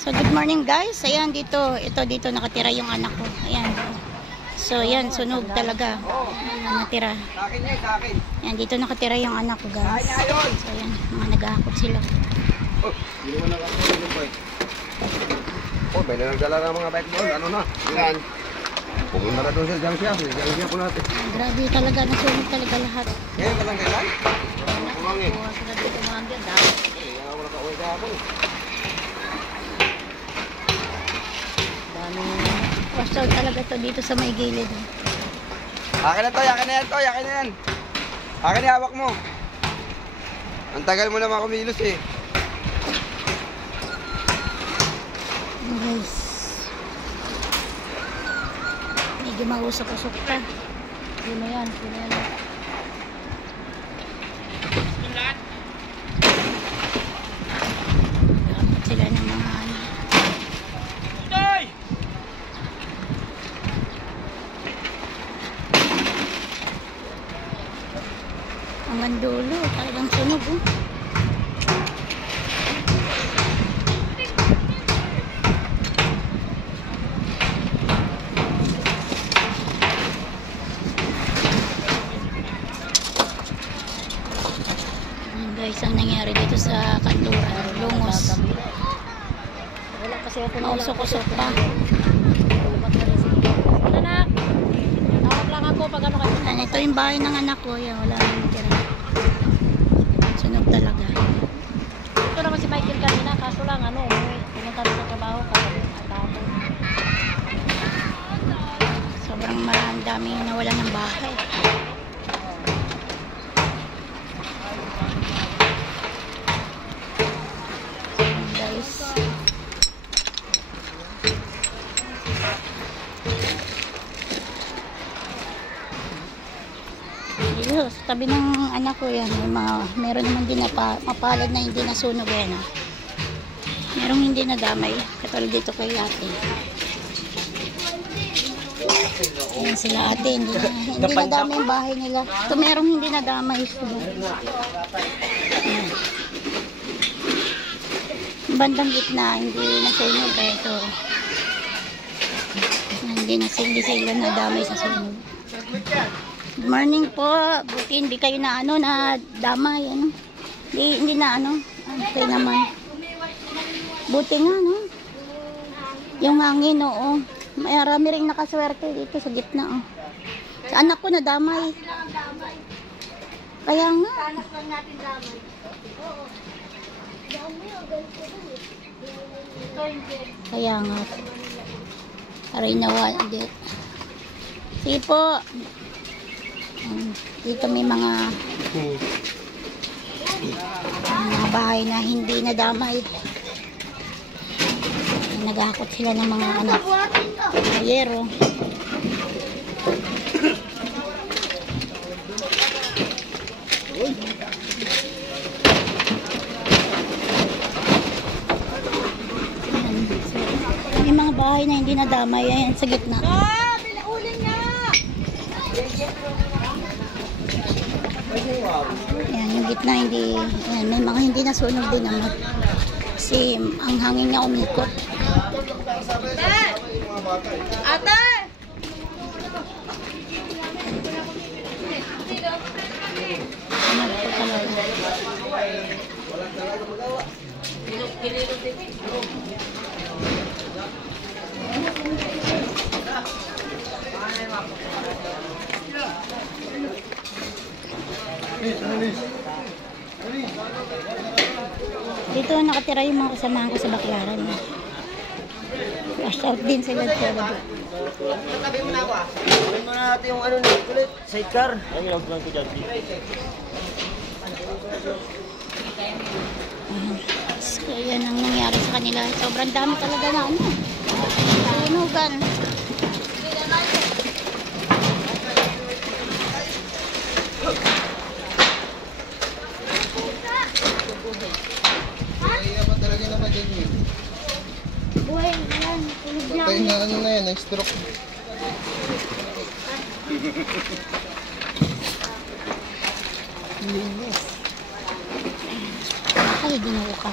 So good morning guys. Ayan dito nakatira yung anak ko. Ayan. So ayan, sunog talaga. Ayan, natira. Ayan, dito nakatira yung anak ko guys. So ayan, mga nag-aakot sila. Oh, hindi mo na lang yung bike. Oh, may nagdala ng mga bike doon. Ano na? Yan. Pumunta na doon sa Jiangxia po natin. Grabe talaga, nasunog talaga lahat. Ngayon ka lang kailan? Kumangin. Wash out talaga to dito sa may gilid. Akin na to, akin na yan to, akin na yan. Akin na hawak mo. Ang tagal mo naman kumilos eh. Guys. Medyo mausok-usok pa. Sino yan? Dapat sila ng mga ano. Hanggang dulo, talagang sunog oh. Guys, ang nangyari dito sa Kanluran, Lungos. Wala kasi ako Mausok-usok pa. Anak, tawag lang ako pag ano kayo. Yan, ito yung bahay ng anak ko. Yan, wala nang tira. Sunog talaga. Ito naman si Michael kanina, kaso lang ano, pumunta rin sa trabaho kasi atapon. Sobrang dami nawala ng bahay. Guys. Dito sa tabi ng anak ko yan, meron naman din na mapalad na hindi nasunog yan. Merong hindi nadamay, katulad dito kay ate. Ayan sila ate, hindi nadamay yung bahay nila. Ito merong hindi nadamay. Ayan. Bandang gitna, hindi nasunog eh. Ito. Hindi sila nadamay sa sunog. Good morning po. Buti hindi kayo na ano na damay ano. Hindi na ano. Okay naman. Buti nga no. Yung hangin oo. Marami ring nakaswerte dito sa gitna oh. Sa anak ko na damay. Kaya nga. Anak lang natin damay. Oo. Kaya nga. Aray nawa. Sige po. Dito may mga bahay na hindi nadamay. Nagahakot sila ng mga anak. Ayero. May mga bahay na hindi nadamay. Ayan sa gitna. Ayan, yung gitna hindi, ayan, may mga hindi nasunog din naman. Kasi ang hangin niya umikot. Ate! Sunog po talaga. Dito nakatira yung mga kasamahan ko sa Baclaran. Flash out din sila talaga. Tabi mo na ako ah. Gawin mo na natin yung ano na kulit. Sidecar. Ay, ginagawa ko dyan. So, yan ang nangyari sa kanila. Sobrang dami talaga na ano. Sunugan. Buhay na yan. Tulog na. Patay na ano na yan, stroke. Linis. Ay, ginawa ka.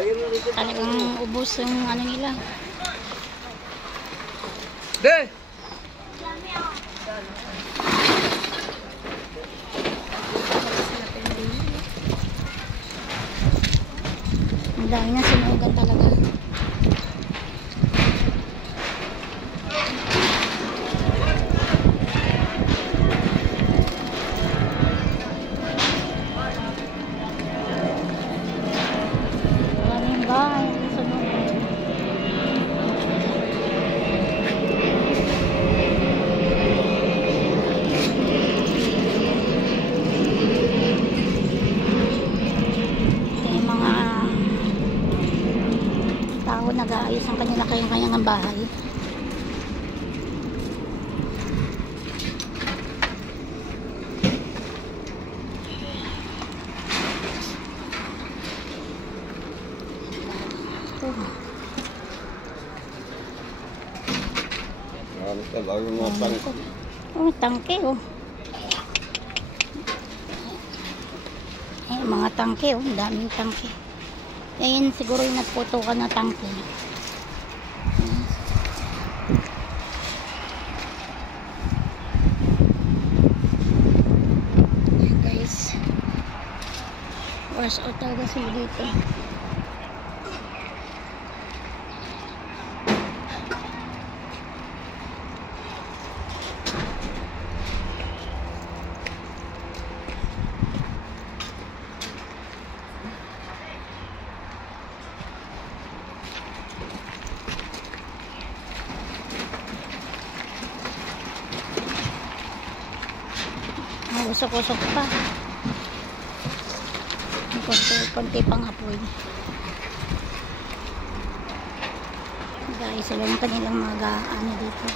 Talagang ubos yung ano nila. De! Ang dami na sinugan talaga. Maraming bahay ang sinugan. Yung mga tao nag-aayos ang kanila kanyang bahay. Oh, tangke oh. Eh, mga tangke oh, ang daming tangke. Ayan siguro yung nagputukan na tangke. Ayan guys. Wash out talaga sila dito. Usok-usok pa. Konti pang apoy. Guys, sila yung kanilang mga ano dito.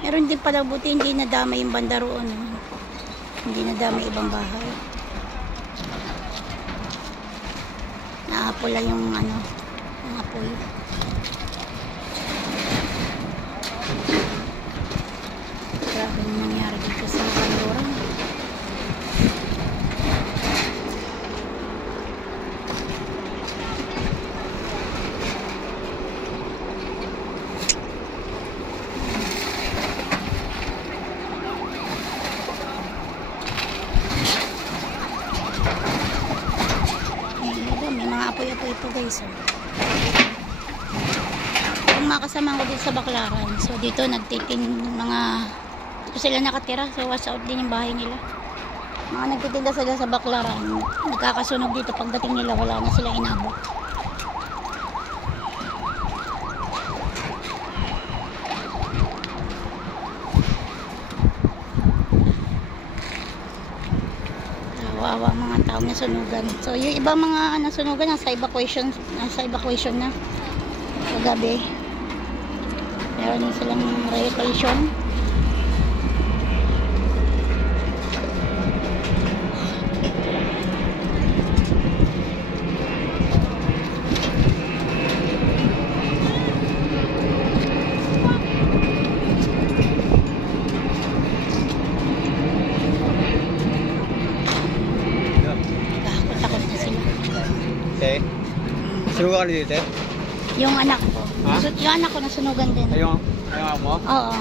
Meron din pala, buti hindi nadama yung banda roon. Hindi nadama ibang bahay. Naapula yung ano, yung apoy. Grabe yung nangyari dito sa Bandura. Apoy-apoy ito guys. Yung mga kasama ko dito sa Baclaran. So dito nagtitin mga dito sila nakatira. So watch out din yung bahay nila. Mga nagtitinda sila sa Baclaran. Nagkakasunog dito pagdating nila wala na sila inabot. Kawawa mga tao na sunugan. So yung ibang mga nasunugan nasa evacuation na kagabi. Meron din silang evacuation. Sunugan ka dito? Yung anak ko. Ha? Yung anak ko nasunugan din. Ayun mo? Oo.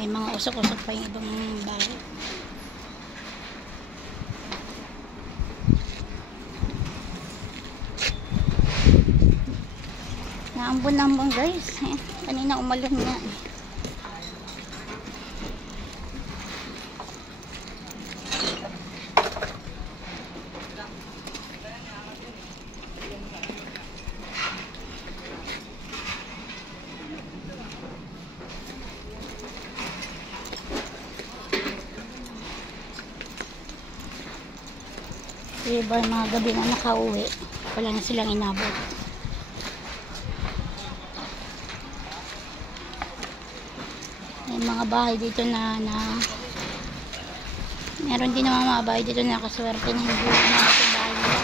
May mga usok-usok pa yung ibang bahay. Naambon-ambon guys. Kanina umalon nga. Iba yung mga gabi na nakauwi. Wala na silang inabot. May mga bahay dito na meron din naman mga bahay dito na nakaswerte na hindi na bahay nila.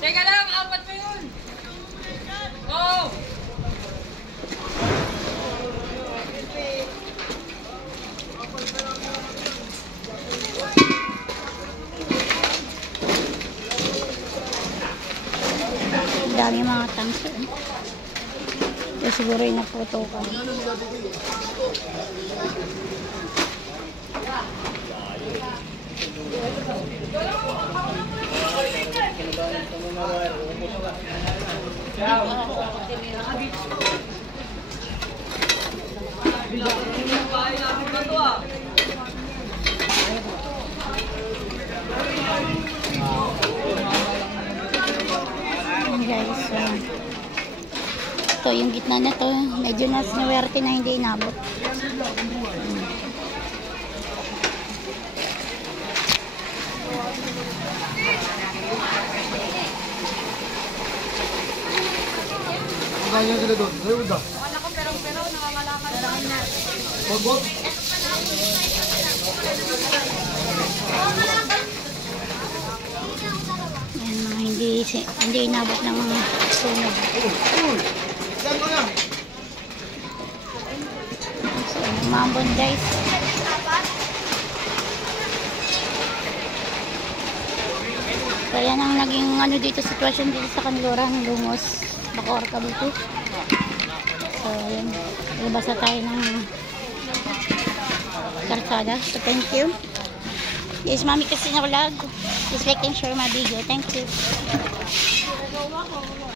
Teka lang, apat mo yun. Go! Ang dami mga tanks. Ito siguro yung naputo ko. Ayan guys, ito yung gitna na to, medyo naswerte na hindi inabot. Kaya sila doon. Ayun da. Wala ko pero nangangalaman na. Pagbot. Yan mga hindi inabot ng mga sunog. So, umambon guys. Kaya nang naging ano dito sitwasyon dito sa Kanluran, Lungos, Bacoor ka dito. So, ayan. Labas na tayo ng karsada. So, thank you. Yes, Mami Christina Vlog. Please like and share my video. Thank you.